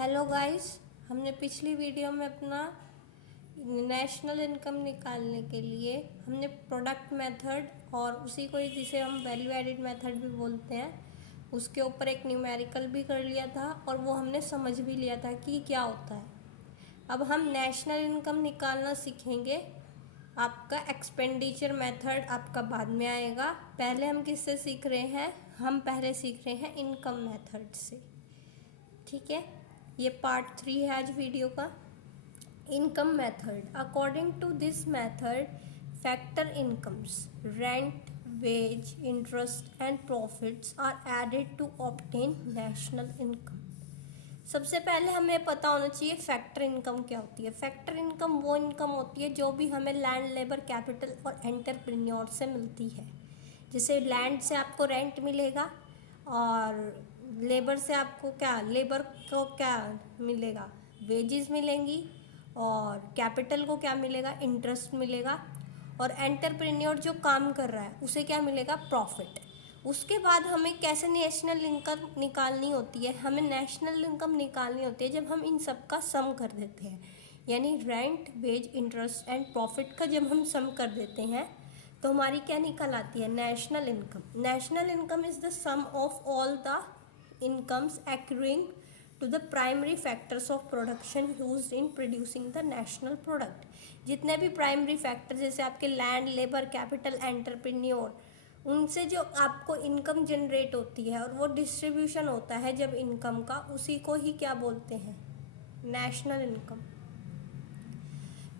Hello guys, हमने पिछली video में अपना नेशनल इनकम निकालने के लिए हमने प्रोडक्ट मेथड और उसी को ही जिसे हम वैल्यू एडिड मेथड भी बोलते हैं उसके ऊपर एक न्यूमेरिकल भी कर लिया था और वो हमने समझ भी लिया था कि क्या होता है। अब हम नेशनल इनकम निकालना सीखेंगे। आपका एक्सपेंडिचर मेथड आपका बाद में आएगा। पहले हम किससे सीख रहे हैं? हम पहले सीख रहे हैं इनकम मेथड से। ठीक है, ये पार्ट 3 है आज वीडियो का। Income method, according to this method factor incomes rent, wage, interest and profits are added to obtain national income. सबसे पहले हमें पता होना चाहिए फैक्टर इनकम क्या होती है। फैक्टर इनकम वो इनकम होती है जो भी हमें लैंड, लेबर, कैपिटल और एंटरप्रेन्योर से मिलती है। जैसे लैंड से आपको रेंट मिलेगा और लेबर से आपको लेबर को क्या मिलेगा? वेजेस मिलेंगी। और कैपिटल को क्या मिलेगा? इंटरेस्ट मिलेगा। और एंटरप्रेन्योर जो काम कर रहा है उसे क्या मिलेगा? प्रॉफिट। उसके बाद हमें कैसे नेशनल इनकम निकालनी होती है? हमें नेशनल इनकम निकालनी होती है जब हम इन सब का सम कर देते हैं, यानी rent, wage, interest and profit का जब हम सम कर देते हैं तो हमारी क्या निकल आती है? National income. National income is the sum of all the incomes accruing to the primary factors of production used in producing the national product। जितने भी प्राइमरी फैक्टर जैसे आपके लैंड, लेबर, कैपिटल, एंटरप्रेन्योर, उनसे जो आपको इनकम जनरेट होती है और वो डिस्ट्रीब्यूशन होता है जब इनकम का, उसी को ही क्या बोलते हैं? National income.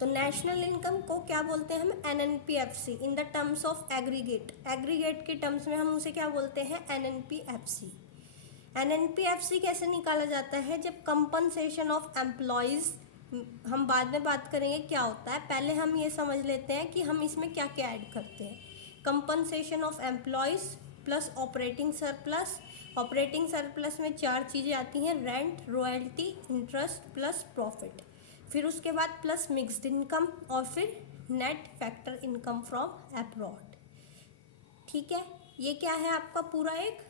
तो नेशनल इनकम को क्या बोलते हैं हम? NNPFC in the terms of aggregate. Aggregate के टर्म्स में हम उसे क्या बोलते हैं? NNPFC। NNPFC कैसे निकाला जाता है? जब कंपनसेशन ऑफ एम्प्लॉयज़, हम बाद में बात करेंगे क्या होता है, पहले हम ये समझ लेते हैं कि हम इसमें क्या क्या ऐड करते हैं। Compensation of employees plus operating surplus. Operating surplus में 4 चीज़ें आती हैं: rent, royalty, interest plus profit. फिर उसके बाद प्लस मिक्स्ड इनकम और फिर net factor income from abroad. ठीक है, ये क्या है? आपका पूरा एक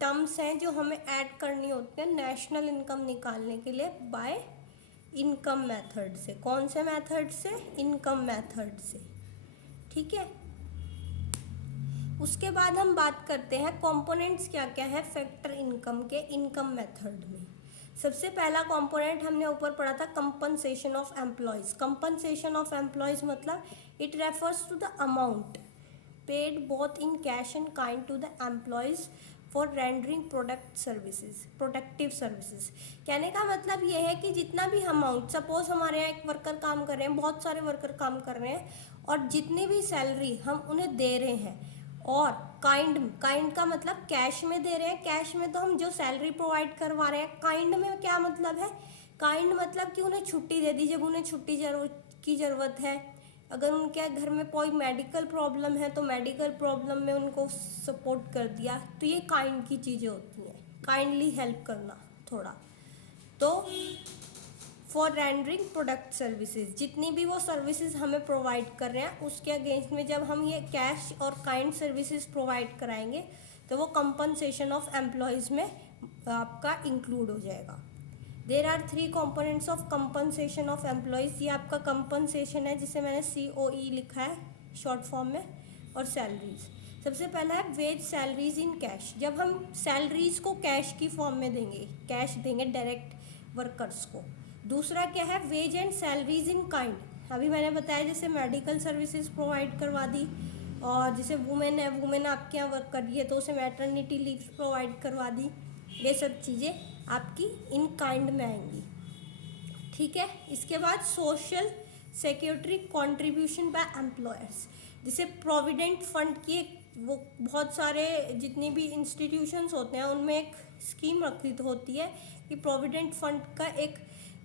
टर्म्स हैं जो हमें ऐड करनी होती है नेशनल इनकम निकालने के लिए बाय इनकम मेथड से। कौन से मेथड से? इनकम मेथड से। ठीक है, उसके बाद हम बात करते हैं कंपोनेंट्स क्या क्या है फैक्टर इनकम के इनकम मेथड में। सबसे पहला कंपोनेंट हमने ऊपर पढ़ा था, compensation of employees. Compensation of employees मतलब it refers to the amount paid both in cash and kind to the employees for rendering productive services. कहने का मतलब ये है कि जितना भी अमाउंट, सपोज हमारे यहाँ एक वर्कर काम कर रहे हैं, बहुत सारे वर्कर काम कर रहे हैं, और जितनी भी सैलरी हम उन्हें दे रहे हैं, और काइंड का मतलब कैश में दे रहे हैं। कैश में तो हम जो सैलरी प्रोवाइड करवा रहे हैं। काइंड में क्या मतलब है? काइंड मतलब कि उन्हें छुट्टी दे दी जब उन्हें छुट्टी की ज़रूरत है। अगर उनके घर में कोई मेडिकल प्रॉब्लम है तो मेडिकल प्रॉब्लम में उनको सपोर्ट कर दिया, तो ये काइंड की चीज़ें होती हैं। काइंडली हेल्प करना थोड़ा। तो फॉर रेंडरिंग प्रोडक्ट सर्विसेज, जितनी भी वो सर्विसेज हमें प्रोवाइड कर रहे हैं उसके अगेंस्ट में जब हम ये कैश और काइंड सर्विसेज प्रोवाइड कराएंगे तो वो कंपनसेशन ऑफ एम्प्लॉयज़ में आपका इंक्लूड हो जाएगा। There are 3 components of compensation of employees. ये आपका कंपनसेशन है जिसे मैंने COE लिखा है शॉर्ट फॉर्म में, और सैलरीज। सबसे पहला है वेज सैलरीज इन कैश। जब हम सैलरीज को कैश की फॉर्म में देंगे, कैश देंगे डायरेक्ट वर्कर्स को। दूसरा क्या है? Wage and salaries in kind. अभी मैंने बताया जैसे मेडिकल सर्विसेज प्रोवाइड करवा दी, और जैसे वुमेन है, वुमेन आपके यहाँ वर्क कर रही है तो उसे मैटरनिटी लीव प्रोवाइड करवा दी। ये सब चीज़ें आपकी इन काइंड में आएंगी। ठीक है, इसके बाद social security contribution by employers. जैसे प्रोविडेंट फंड की एक वो बहुत सारे जितनी भी इंस्टीट्यूशंस होते हैं उनमें एक स्कीम रखी होती है कि प्रोविडेंट फंड का एक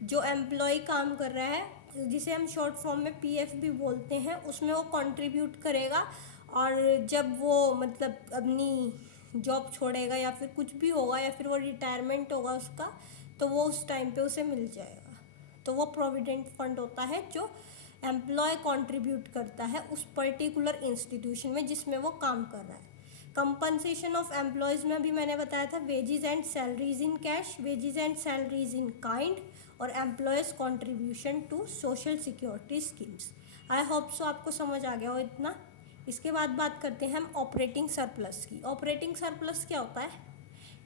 जो एम्प्लॉय काम कर रहा है, जिसे हम शॉर्ट फॉर्म में PF भी बोलते हैं, उसमें वो कंट्रीब्यूट करेगा, और जब वो मतलब अपनी जॉब छोड़ेगा या फिर कुछ भी होगा या फिर वो रिटायरमेंट होगा उसका, तो वो उस टाइम पे उसे मिल जाएगा। तो वो प्रोविडेंट फंड होता है जो एम्प्लॉय कंट्रीब्यूट करता है उस पर्टिकुलर इंस्टीट्यूशन में जिसमें वो काम कर रहा है। कंपनसेशन ऑफ एम्प्लॉयज़ में भी मैंने बताया था wages and salaries in cash, wages and salaries in kind और employees contribution to social security schemes. I hope so आपको समझ आ गया हो इतना। इसके बाद बात करते हैं हम ऑपरेटिंग सरप्लस की। ऑपरेटिंग सरप्लस क्या होता है?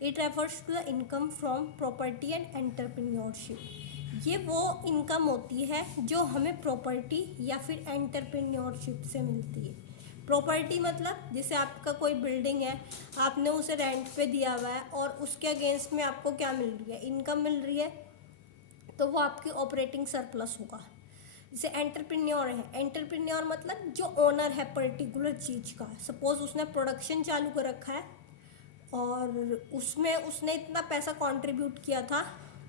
It refers to the income from property and entrepreneurship. ये वो इनकम होती है जो हमें प्रॉपर्टी या फिर एंटरप्रेन्योरशिप से मिलती है। प्रॉपर्टी मतलब जैसे आपका कोई बिल्डिंग है, आपने उसे रेंट पे दिया हुआ है और उसके अगेंस्ट में आपको क्या मिल रही है? इनकम मिल रही है, तो वो आपकी ऑपरेटिंग सरप्लस होगा। जैसे एंटरप्रेन्योर है, एंटरप्रेन्योर मतलब जो ओनर है पर्टिकुलर चीज़ का। सपोज उसने प्रोडक्शन चालू कर रखा है और उसमें उसने इतना पैसा कंट्रीब्यूट किया था,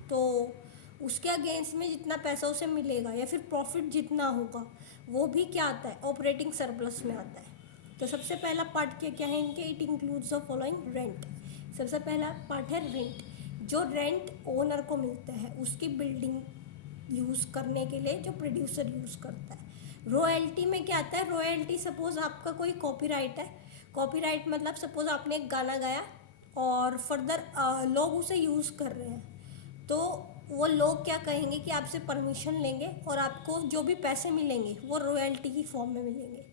तो उसके अगेंस्ट में जितना पैसा उसे मिलेगा या फिर प्रॉफिट जितना होगा वो भी क्या आता है? ऑपरेटिंग सरप्लस में आता है। तो सबसे पहला पार्ट क्या है इनके? It includes the following: rent. सबसे पहला पार्ट है रेंट। जो रेंट ओनर को मिलता है उसकी बिल्डिंग यूज़ करने के लिए जो प्रोड्यूसर यूज़ करता है। रॉयल्टी में क्या आता है? रॉयल्टी सपोज आपका कोई कॉपीराइट है, कॉपीराइट मतलब सपोज आपने एक गाना गाया और फर्दर लोग उसे यूज़ कर रहे हैं, तो वो लोग क्या कहेंगे कि आपसे परमिशन लेंगे और आपको जो भी पैसे मिलेंगे वो रॉयल्टी की फॉर्म में मिलेंगे,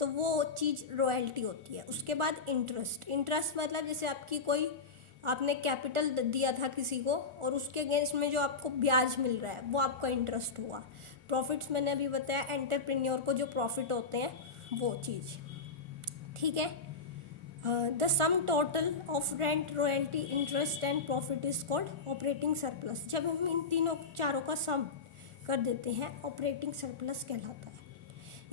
तो वो चीज़ रॉयल्टी होती है। उसके बाद इंटरेस्ट। इंटरेस्ट मतलब जैसे आपकी कोई आपने कैपिटल दिया था किसी को और उसके अगेंस्ट में जो आपको ब्याज मिल रहा है वो आपका इंटरेस्ट होगा। प्रॉफिट्स मैंने अभी बताया, एंटरप्रेन्योर को जो प्रॉफिट होते हैं वो चीज़, ठीक है। The sum total of rent, royalty, interest and profit is called operating surplus. जब हम इन तीनों चारों का सम कर देते हैं ऑपरेटिंग सरप्लस कहलाता है।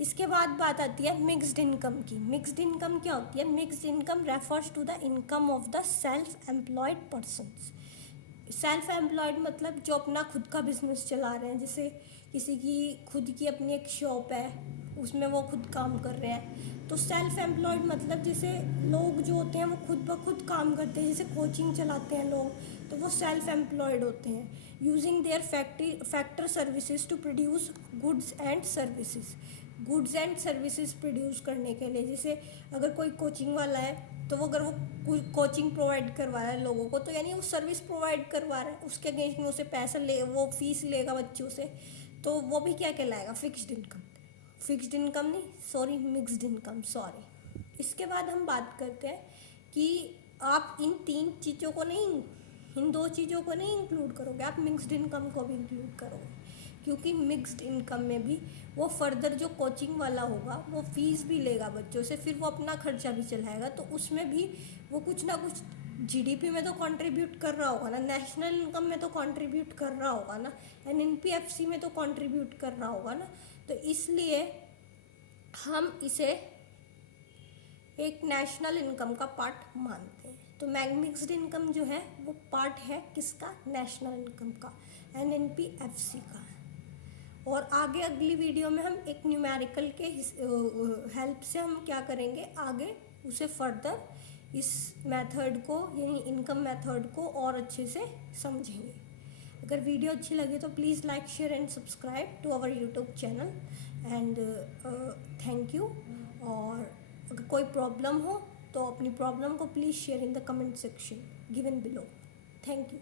इसके बाद बात आती है मिक्स्ड इनकम की। मिक्स्ड इनकम क्या होती है? Mixed income refers to the income of the self employed persons. Self employed मतलब जो अपना खुद का बिजनेस चला रहे हैं, जैसे किसी की खुद की अपनी एक शॉप है, उसमें वो खुद काम कर रहे हैं। तो सेल्फ एम्प्लॉयड मतलब जैसे लोग जो होते हैं वो खुद ब खुद काम करते हैं, जैसे कोचिंग चलाते हैं लोग, तो वो सेल्फ एम्प्लॉयड होते हैं। Using their factor services to produce goods and services. Goods and services produce करने के लिए, जैसे अगर कोई कोचिंग वाला है तो वो अगर वो कोचिंग प्रोवाइड करवा रहा है लोगों को, तो यानी वो सर्विस प्रोवाइड करवा रहा है, उसके अगेंस्ट में उसे पैसा ले, वो फीस लेगा बच्चों से, तो वो भी क्या कहलाएगा? Fixed income. फिक्स्ड इनकम नहीं, सॉरी, मिक्स्ड इनकम, सॉरी। इसके बाद हम बात करते हैं कि आप इन तीन चीज़ों को नहीं, इन दो चीज़ों को नहीं इंक्लूड करोगे, आप मिक्स्ड इनकम को भी इंक्लूड करोगे, क्योंकि मिक्स्ड इनकम में भी वो फर्दर जो कोचिंग वाला होगा वो फीस भी लेगा बच्चों से, फिर वो अपना खर्चा भी चलाएगा, तो उसमें भी वो कुछ ना कुछ जीडीपी में तो कंट्रीब्यूट कर रहा होगा ना, नेशनल इनकम में तो कंट्रीब्यूट कर रहा होगा ना, एनपीएफसी में तो कंट्रीब्यूट कर रहा होगा ना। तो इसलिए हम इसे एक नेशनल इनकम का पार्ट मानते हैं। तो मिक्स्ड इनकम जो है वो पार्ट है किसका? नेशनल इनकम का, एनपीएफसी का। और आगे अगली वीडियो में हम एक न्यूमेरिकल के हेल्प से हम क्या करेंगे, आगे उसे फर्दर इस मेथड को यानी इनकम मेथड को और अच्छे से समझेंगे। अगर वीडियो अच्छी लगे तो please like, share and subscribe to our YouTube channel and thank you. और अगर कोई प्रॉब्लम हो तो अपनी प्रॉब्लम को please share in the comment section given below. Thank you.